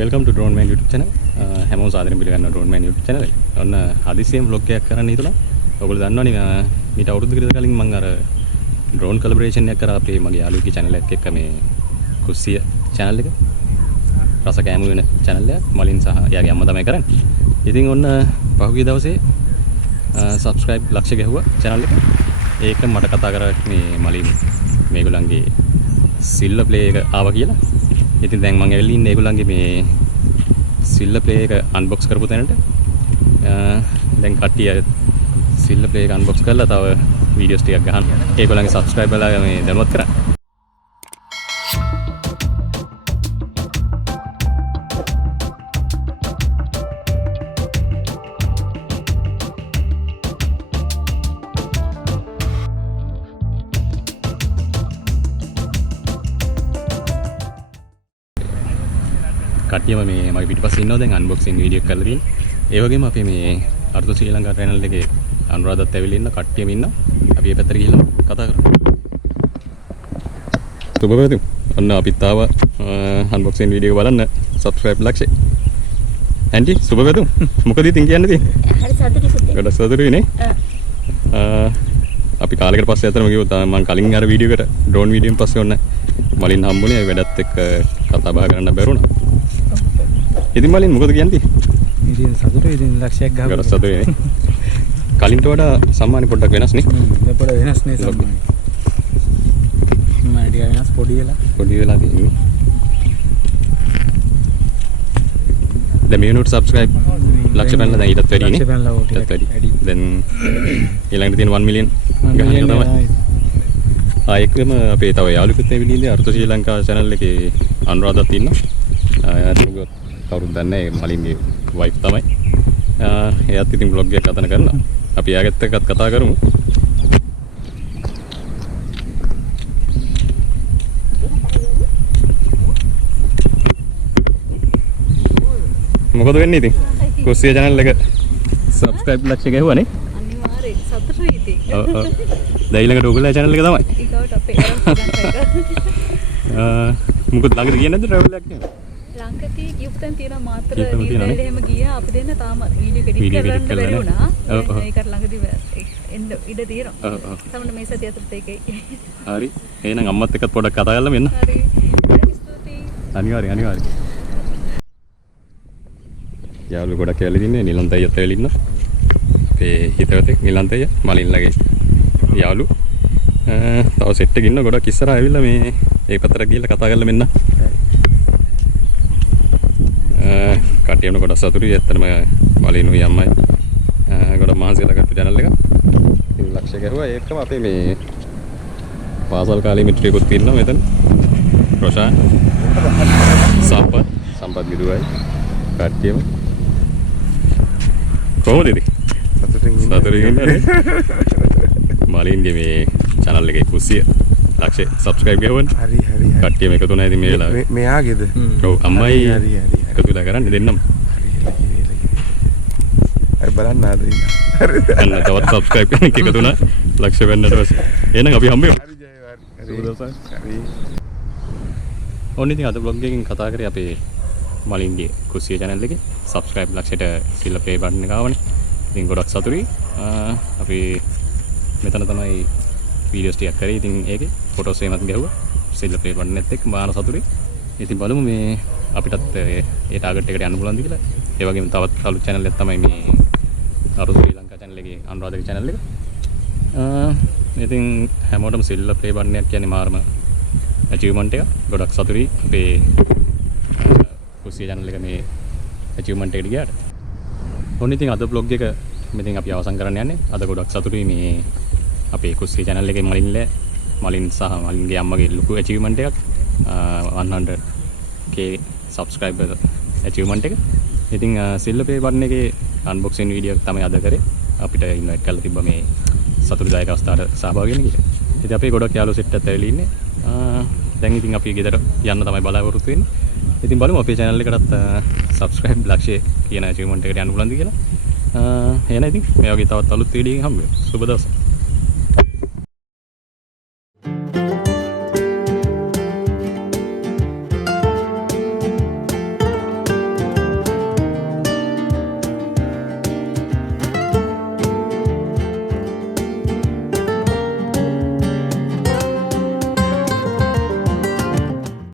Welcome to Drone Man YouTube channel. හැමෝම සාදරයෙන් පිළිගන්න Drone Man YouTube channel එක. ඔන්න හදිසියෙම vlog එකක් කරන්න හිතුණා. ඔයගොල්ලෝ දන්නවනේ මීට අවුරුද්දකට කලින් මම අර drone collaboration එකක් කරා අපේ මගේ යාළුවෙක්ගේ channel එකක් එක්ක මේ කුස්සිය channel එක. රස කෑම වෙන channel එක. මලින් සහ එයාගේ අම්මා තමයි කරන්නේ. ඉතින් ඔන්න පහුගිය දවසේ subscribe ලක්ෂ ගැහුවා channel එක. ඒක මට කතා කරා මේ මලින් මේගොල්ලන්ගේ සිල්ල play එක ආවා කියලා. ඉතින් දැන් මම ඇවිල්ලා ඉන්නේ ඒගොල්ලන්ගේ මේ සිල්ල ප්ලේ එක අන්බොක්ස් කරපු තැනට. දැන් කට්ටිය සිල්ල ප්ලේ එක අන්බොක්ස් කරලා තව වීඩියෝස් ටිකක් ගහන්න. ඒගොල්ලන්ගේ සබ්ස්ක්‍රයිබර්ලා මේ දැනුවත් කරා. කට්ටියම මේ මගේ පිටිපස්සේ ඉන්නවා දැන් අන්බොක්සින් වීඩියෝ එකක් කරලා තියෙන්නේ. ඒ වගේම අපි මේ අර්ථ ශ්‍රී ලංකා channel එකේ අනුරාධත් ඇවිල්ලා ඉන්න කට්ටියම ඉන්නවා. අපි මේ පැත්තට ගිහිල්ලා කතා කරමු. සුබපැතුම්. ඔන්න අපිත් ආවා අන්බොක්සින් වීඩියෝ එක බලන්න subscribe ලක්ෂේ. ඇන්ටි සුබපැතුම්. මොකද ඉතින් කියන්න තියෙන්නේ? හරි සතුටුයි පුතේ. ගොඩක් සතුටුයි නේ? අපි කාලයකට පස්සේ අතරම ගිහුවා මම කලින් අර වීඩියෝ එකට ඩ්‍රෝන් වීඩියෝෙන් පස්සේ ඔන්න මලින් හම්බුනේ වැඩත් එක්ක කතා බහ කරන්න බැරුණා. ඉතින් මලින් මොකද කියන්නේ? ඉතින් සතුටුයි ඉතින් ලක්ෂයක් ගහපුවා. ගොඩක් සතුටුයි නේ. කලින්ට වඩා සම්මානෙ පොඩ්ඩක් වෙනස් නේ. පොඩ්ඩක් වෙනස් නේ සම්මානෙ. මම ටික වෙනස් පොඩි වෙලා තියෙන්නේ. දැන් මේ වෙනුවට subscribe ලක්ෂ පැනලා දැන් ඊටත් වැඩි නේ. ලක්ෂ පැනලා ඕ ටිකක් වැඩි. දැන් ඊළඟට තියෙන 1 million ගහන්න තමයි. ආයෙකම අපේ තව යාළුවෙකුත් ඇවිල්ලා ඉන්නේ අර්ථ ශ්‍රී ලංකා channel එකේ අනුරාධත් ඉන්නවා. කවුරුත් දන්නේ මලින්ගේ වයිෆ් තමයි. එයාත් ඉතින් vlog එකක් අතන කරනවා. අපි එයාගෙත් එක්කත් කතා කරමු. මොකද වෙන්නේ ඉතින්? කුස්සිය channel එක subscribe ලක්ෂ ගැහුවානේ. අනිවාර්යෙන් සතුටුයි ඉතින්. ඔව් ඔව්. දැන් ඊළඟට ඔයගොල්ලෝ channel එක තමයි. ඊගොට අපේ මොකද ළඟට ගියේ නැද්ද travel එකක් නේ? ලංකදී කියුප්තන් තියෙන මාත්‍ර නිව්සීලන්තේ එහෙම ගියා අපිට දෙන්න තාම වීඩියෝ එඩිට් කරන්න බැරි වුණා. ඒකට ළඟදී එන්න ඉඩ තියෙනවා. ඔව් ඔව්. තමයි මේ සතිය අතරත් ඒකයි. හරි. එහෙනම් අම්මත් එක්කත් පොඩ්ඩක් කතා කරලා මෙන්න. හරි. ස්තුතියි. අනිවාර්යෙන්. යාළුවෝ ගොඩක් ඇවිල්ලා ඉන්නේ නිලන්ත අයියත් ඇවිල්ලා ඉන්නවා. අපේ හිතවතෙක් නිලන්ත අයියා මලින්ලගේ යාළුවෝ. තව සෙට් එකක ඉන්න ගොඩක් ඉස්සරහා ඇවිල්ලා මේ ඒ පැත්තට ගිහිල්ලා කතා කරලා මෙන්න. කට්ටියම ගොඩක් සතුටුයි. ඇත්තටම මලිනුයි අම්මයි ගොඩක් මහන්සියලා කරපු channel එක. ඉතින් ලක්ෂ ගැහුවා. ඒකම අපේ මේ පාසල් කාලේ මිත්‍රයෙකුත් ඉන්නවා මෙතන. රොෂාන් සම්පත් විදුවයි කට්ටියම කොහොමද ඉතින්? සතුටින් ඉන්නේ. මලින්ගේ මේ channel එකේ කුස්සිය ලක්ෂ subscribe ගහවන්න. හරි. කට්ටියම එකතු වුණා ඉතින් මේ වෙලාවේ. මෙයාගේද? ඔව් අම්මයි හරි. එකතු වෙලා කරන්නේ දෙන්නම. හරි බලන්න ආද ඉන්න. අන්න තවත් subscribe කෙනෙක් එකතු වුණා ලක්ෂ වෙන්නට පස්සේ. එහෙනම් අපි හම්බෙමු. හරි ජයවර්ධන. සුබ දවසක්. හරි. ඔන්න ඉතින් අද vlog එකකින් කතා කරේ අපේ මලින්ගේ කුස්සිය channel එකේ subscribe ලක්ෂයට සිල්ල play button එක ආවනේ. ඉතින් ගොඩක් සතුටුයි. අපි මෙතන තමයි වීඩියෝස් ටිකක් කරේ. ඉතින් ඒකේ ෆොටෝස් එහෙමත් ගැහුවා. සිල්ල play button එකත් එක්ක මාන සතුටුයි. ඉතින් බලමු මේ අපිටත් ඒ ටාගට් එකට යන්න පුළුවන්ද කියලා. ඒ වගේම තවත් අලුත් channel එකක් තමයි මේ අරු ශ්‍රී ලංකා channel එකේ අනුරාධක channel එක. ඉතින් හැමෝටම සිල්ල play button එකක් කියන්නේ මාරම achievement එක. ගොඩක් සතුටුයි අපේ කුස්සිය channel එක මේ achievement එකට ගියාට. ඔන්න ඉතින් අද vlog එක මෙතෙන් අපි අවසන් කරන්න යන්නේ. අද ගොඩක් සතුටුයි මේ අපේ කුස්සිය channel එකේ මලින් සහ මලින්ගේ අම්මගේ ලොකු achievement එකක් 100k subscriber achievement එක. ඉතින් සිල්ල play button එකේ unboxing video එක තමයි අද කරේ. අපිට invite කරලා තිබ්බා මේ සතුටුදායක අවස්ථාවට සහභාගී වෙන්න කියලා. ඉතින් අපේ ගොඩක් යාළුවෝ සෙට් එකත් ඇවිල්ලා ඉන්නේ. දැන් ඉතින් අපි ගෙදර යන්න තමයි බලාපොරොත්තු වෙන්නේ. ඉතින් බලමු අපේ channel එකටත් subscribe ලක්ෂය කියන achievement එකට යන්න පුළුවන්ද කියලා. එහෙනම් ඉතින් මේ වගේ තවත් අලුත් වීඩියෝ එකකින් හම්බ වෙමු. සුබ දවසක්.